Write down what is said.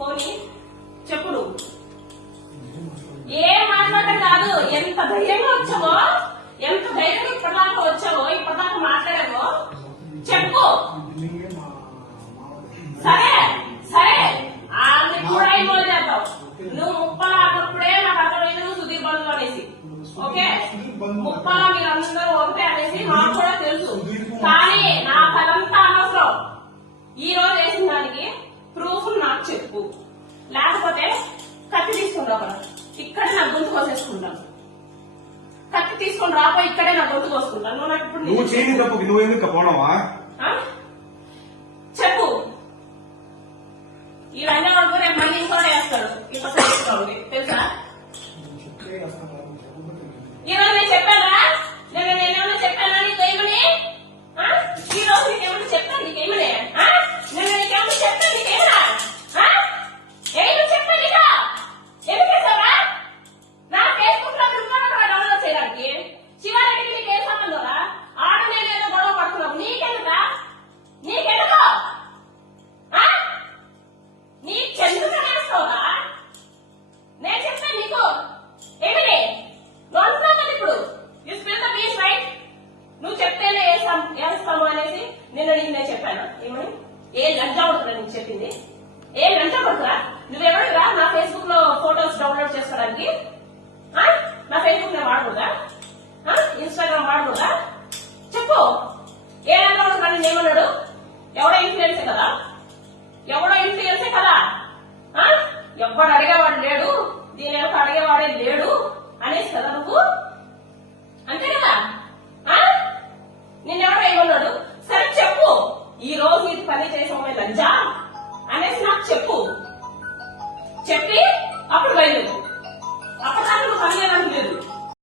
పోనీ చెప్పుడు ఏం మాట్లాడటం కాదు. ఎంత ధైర్యంగా వచ్చావో, ఎంత ధైర్యంగా ఇప్పటిదాకా వచ్చావో, ఇప్పటిదాకా మాట్లాడావో చెప్పు. సరే సరే ఆమె కూడా ఇన్వాల్వ్ చేద్దాం. నువ్వు ముప్పల అన్నప్పుడే నాకు అర్థమైంది నువ్వు సుధీర్ బంధువు అనేసి. ఓకే, ముప్పల మీరందరూ ఒకటే అనేసి నాకు కూడా తెలుసు. కానీ నా కథంతా అనవసరం. ఈ రోజు వేసిన దానికి ప్రూఫ్ నాకు చెప్పు, లేకపోతే కత్తి తీసుకుంటావు కదా, ఇక్కడే నా గొంతు కోసేసుకుంటాను. కత్తి తీసుకొని రాపో, ఇక్కడే నా గొంతు కోసుకుంటాను. నువ్వు నాకు ఇప్పుడు చెప్పు. ఈ రంగవాడు రేపు మళ్ళీ ఇంకోటి వేస్తాడు. ఇప్పుడు సరిగ్గా తెలుసా? ఈరోజు నేను చెప్పానా? నేనేమన్నా చెప్పానా నీకేమని? ఈ రోజు నీకేమన్నా చెప్పాను నీకేమని? నేను నీకేమన్నా చెప్పాను నీకేమన్నా? ఏమి చెప్పాను ఇక? ఎందుకు చేస్తావా? నా ఫేస్బుక్ లో డౌన్లోడ్ చేయడానికి శివారెడ్డికి నీకేం సంబంధంరా? ఆడ నేను ఏదో గొడవ పడుతున్నావు. నీకెందుకా? నీకెందుకో నీకెందుకు వేస్తావురా? నేను చెప్పాను నీకు ఏమిటి అంటున్నావు కదా ఇప్పుడు. You spill the beach right. నువ్వు చెప్తేనే వేస్తాము అనేసి నిన్న నీకు నేను చెప్పాను. ఏమని? ఏ లంచా పడుతురా నీకు చెప్పింది? ఏ లంచా పడుతురా? నువ్వెవడురా నా ఫేస్బుక్ లో ఫోటోస్ డౌన్లోడ్ చేసుకోవడానికి? నా ఫేస్బుక్ నేను వాడకూడదా? ఇన్స్టాగ్రామ్ వాడకూడదా? చెప్పు. ఏ లంచా పడుతున్నా నేను ఏమన్నాడు? ఎవడో ఇన్ఫ్లుయెన్సే కదా, ఎవడో ఇన్ఫ్లుయెన్సే కదా. ఎవడు అడిగేవాడు లేడు, దీని యొక్క అడిగేవాడే లేడు అనేసి కదా నువ్వు. అంతే కదా? నిన్నెవడో ఏమన్నాడు? సరే చెప్పు. ఈ రోజు ఇది పని చేసామే లంజా అనేసి నాకు చెప్పు.